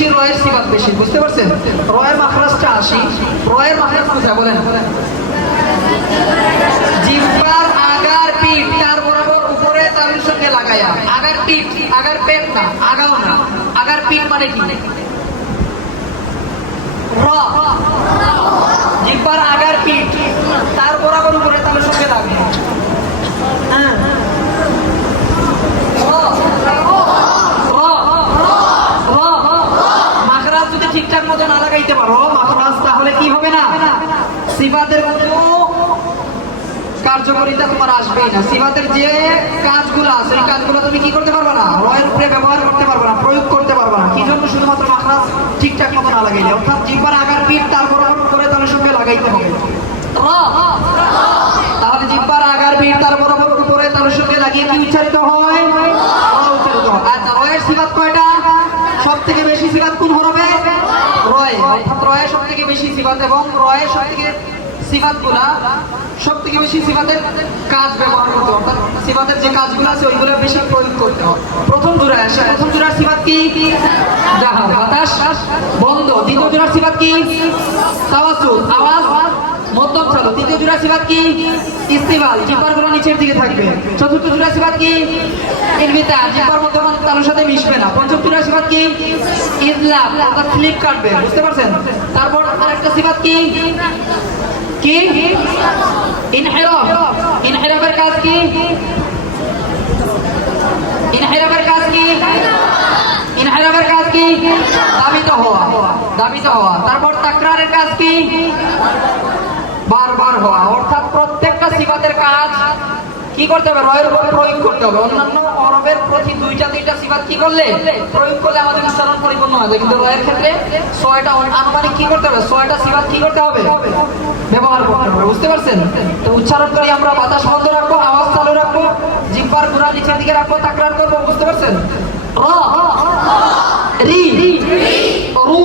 বেশি রয়ের সিবাদ বেশি, বুঝতে পারছেন? রয়ের মাখরাজটা আসি। রয়ের মাখরাজ কোথায়? বলেন। জিব্বার আগার পিঠ তার বরাবর উপরে তার সঙ্গে লাগায়া। আগার পিঠ, আগার পেট না, আগাও না। আগার পিঠ মানে কি? র। জিহ্বার আগার পিঠ তার বরাবর উপরে তালুর সঙ্গে লাগে হ্যাঁ র, র, র, মাখরাজ যদি ঠিকঠাক মতো না লাগাইতে পারো মাখরাজ তাহলে কি হবে না সিফাতের কোনো কার্যকারিতা তোমার আসবেই না। সিফাতের যে কাজগুলো আছে, এই কাজগুলো তুমি কি করতে পারবে না? রয়ের উপরে ব্যবহার করতে পারবে না, প্রয়োগ করতে পারবে না। কি জন্য শুধুমাত্র মাখরাজ ঠিকঠাক মতো না লাগাইলে? অর্থাৎ জিব্বার আগার পিঠ তার বরাবর করে তাহলে সঙ্গে লাগাইতে হবে। তাহলে জিব্বার আগার পিঠ তার বরাবর উপরে তার সঙ্গে লাগিয়ে কি উচ্চারিত হয়? উচ্চারিত হয়। আচ্ছা রয়ের সিফাত কয়টা সব থেকে বেশি সিফাত কোন হরবে রয় অর্থাৎ রয়ের সব থেকে বেশি সিফাত এবং রয়ের সব থেকে সিফাত সব বেশি সিফাতের কাজ ব্যবহার করতে হবে। সিফাতের যে কাজগুলো আছে ওইগুলো বেশি প্রয়োগ করতে হবে। প্রথম জোড়ায় আসে, প্রথম জোড়ার সিফাত কি? জাহা বাতাস, বন্ধ। দ্বিতীয় জোড়ার সিফাত কি? তাওয়াসুল আওয়াজ। মধ্যম চালু। তৃতীয় জোড়া সিবাদ কি? ইস্তিবাল জিপারগুলো নিচের দিকে থাকবে। চতুর্থ জোড়া সিবাদ কি? ইলমিতা জিপার মধ্যে কোনো তালুর সাথে মিশবে না। পঞ্চম জোড়া সিবাদ কি? ইসলাম অর্থাৎ স্লিপ কাটবে। বুঝতে পারছেন? তারপর আরেকটা সিবাদ কি? কি? ইনহেরাফ। ইনহেরাফের কাজ কি? ইনহেরাফের কাজ কি? ইনহেরাফের কাজ কি? দাবিত হওয়া। দাবিত হওয়া। তারপর তাকরারের কাজ কি? পার হওয়া অর্থাৎ প্রত্যেকটা সিফাতের কাজ কি করতে হবে রয়ের উপর প্রয়োগ করতে হবে অন্যান্য অরবের প্রতি দুইটা দুইটা সিফাত কি করলে প্রয়োগ করলে আমাদের উচ্চারণ পরিপূর্ণ হবে কিন্তু রয়ের ক্ষেত্রে ছয়টা আনুমানিক কি করতে হবে ছয়টা সিফাত কি করতে হবে ব্যবহার করতে হবে বুঝতে পারছেন তো উচ্চারণ করে আমরা বাতাস বন্ধ রাখব আওয়াজ চালু রাখব জিব্বার ঘোরা নিচের দিকে রাখব তাকরার করব বুঝতে পারছেন রি রু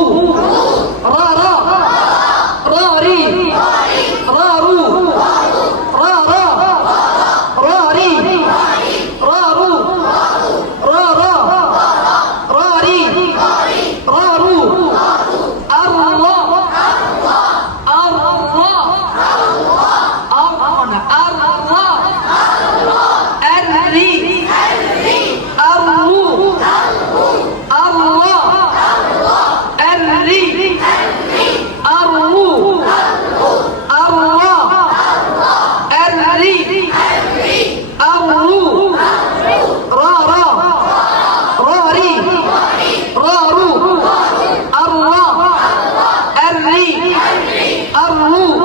ar